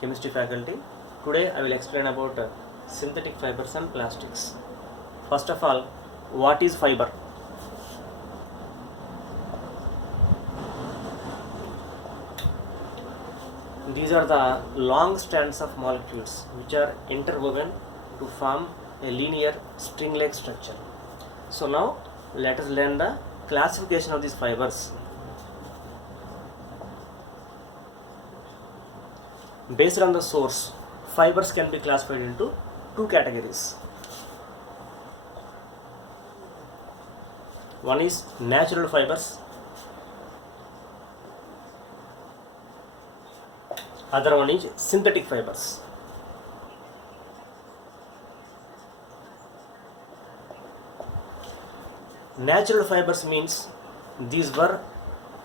chemistry faculty. Today I will explain about synthetic fibers and plastics. First of all, what is fiber? These are the long strands of molecules which are interwoven to form a linear string-like structure. So now let us learn the classification of these fibers. Based on the source, fibers can be classified into two categories. One is natural fibers, other one is synthetic fibers. Natural fibers means these were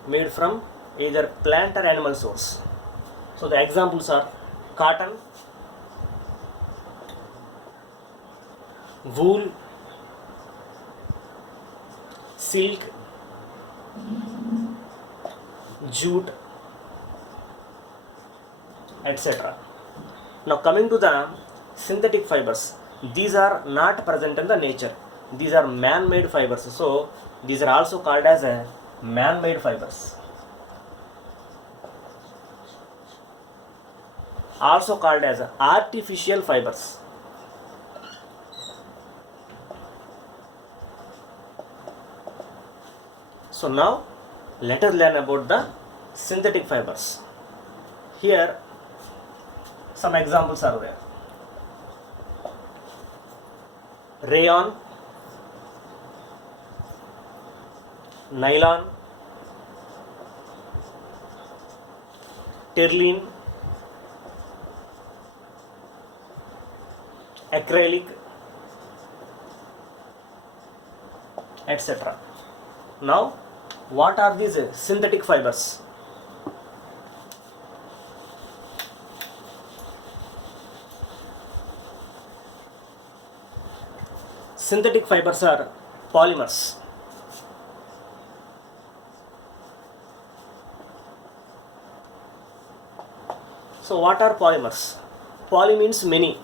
made from either plant or animal source. So the examples are cotton, wool, silk, jute, etc. Now coming to the synthetic fibers, these are not present in the nature. These are man-made fibers. So these are also called as a man-made fibers. Also called as artificial fibers. So now let us learn about the synthetic fibers. Here some examples are there. Rayon, nylon, terylene, acrylic, etc. Now, what are these synthetic fibers? Synthetic fibers are polymers. So what are polymers? Poly means many.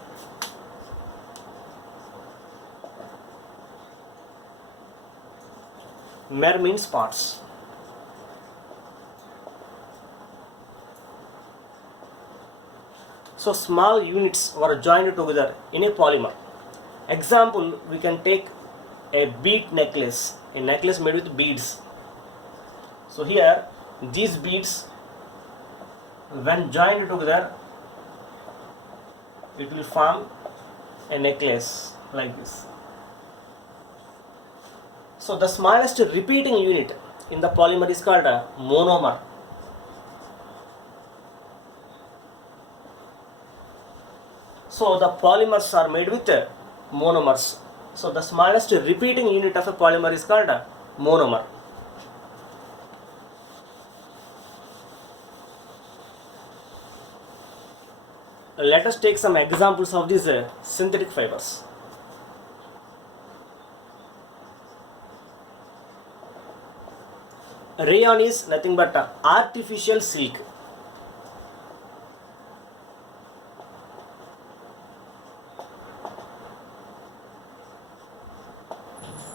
Mer means parts. So small units were joined together in a polymer. Example, we can take a bead necklace, a necklace made with beads. So here these beads, when joined together, it will form a necklace like this. So the smallest repeating unit in the polymer is called a monomer. So the polymers are made with monomers. So the smallest repeating unit of a polymer is called a monomer. Let us take some examples of these synthetic fibers. Rayon is nothing but artificial silk.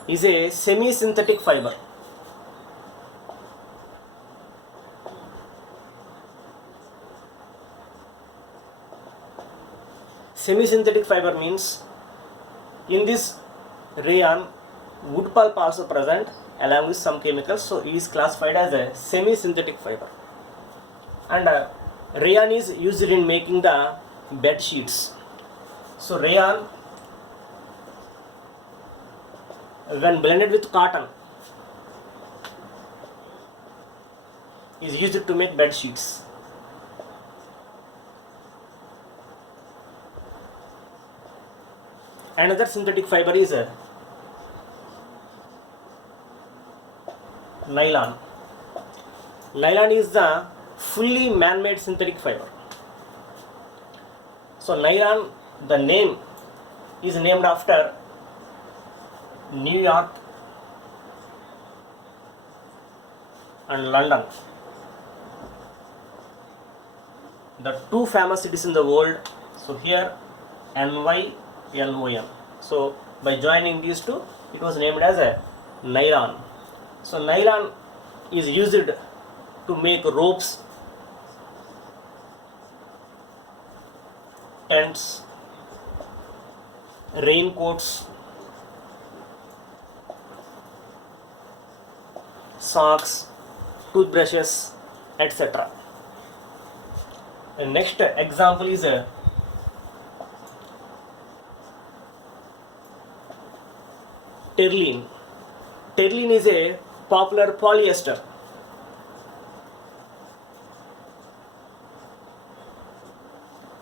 Is a semi-synthetic fiber. Semi-synthetic fiber means in this rayon wood pulp also present along with some chemicals, so it is classified as a semi-synthetic fiber. And rayon is used in making the bed sheets. So rayon, when blended with cotton, is used to make bed sheets. Another synthetic fiber is nylon. Nylon is the fully man-made synthetic fiber. So nylon, the name is named after New York and London. the two famous cities in the world. So here NYLON. So by joining these two, it was named as a nylon. So nylon is used to make ropes, tents, raincoats, socks, toothbrushes, etc. The next example is terline. Terline is a popular polyester.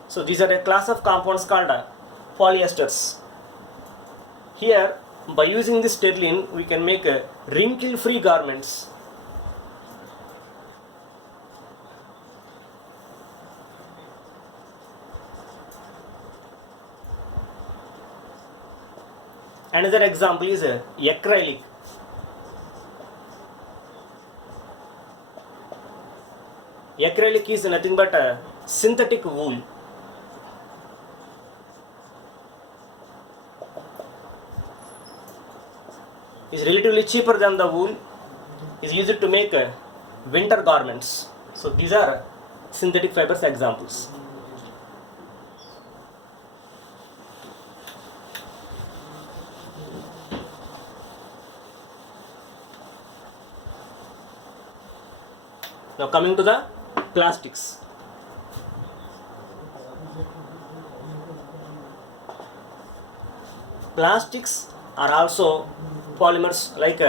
So these are a class of compounds called polyesters. Here, by using this terline, we can make wrinkle-free garments. Another example is acrylic. Acrylic is nothing but a synthetic wool. Is relatively cheaper than the wool. Is used to make winter garments. So these are synthetic fibers examples. Now coming to the plastics. Plastics are also polymers like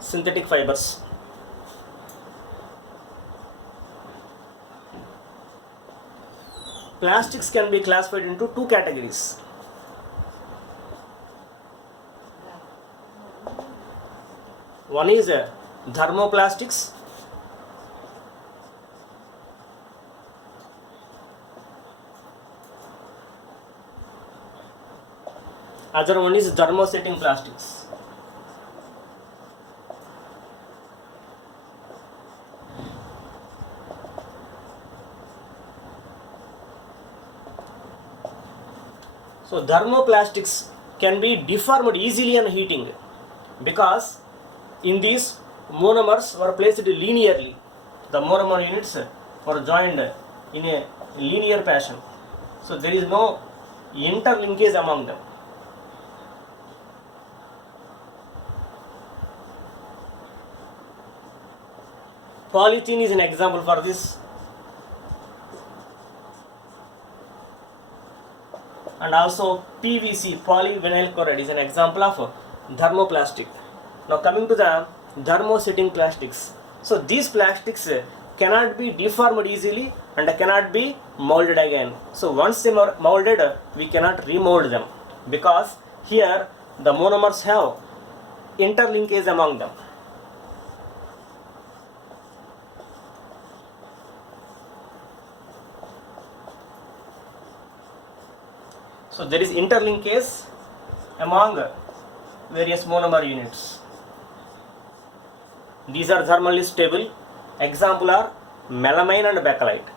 synthetic fibers. Plastics can be classified into two categories. One is thermoplastics. Other one is thermosetting plastics. So thermoplastics can be deformed easily on heating because in these monomers were placed linearly. The monomer units were joined in a linear fashion. So there is no interlinkage among them. Polythene is an example for this. And also PVC, polyvinyl chloride, is an example of thermoplastic. Now coming to the thermosetting plastics. So these plastics cannot be deformed easily and cannot be molded again. So once they are molded, we cannot remold them because here the monomers have interlinkage among them. So there is interlinkage among various monomer units. These are thermally stable. Example are melamine and bakelite.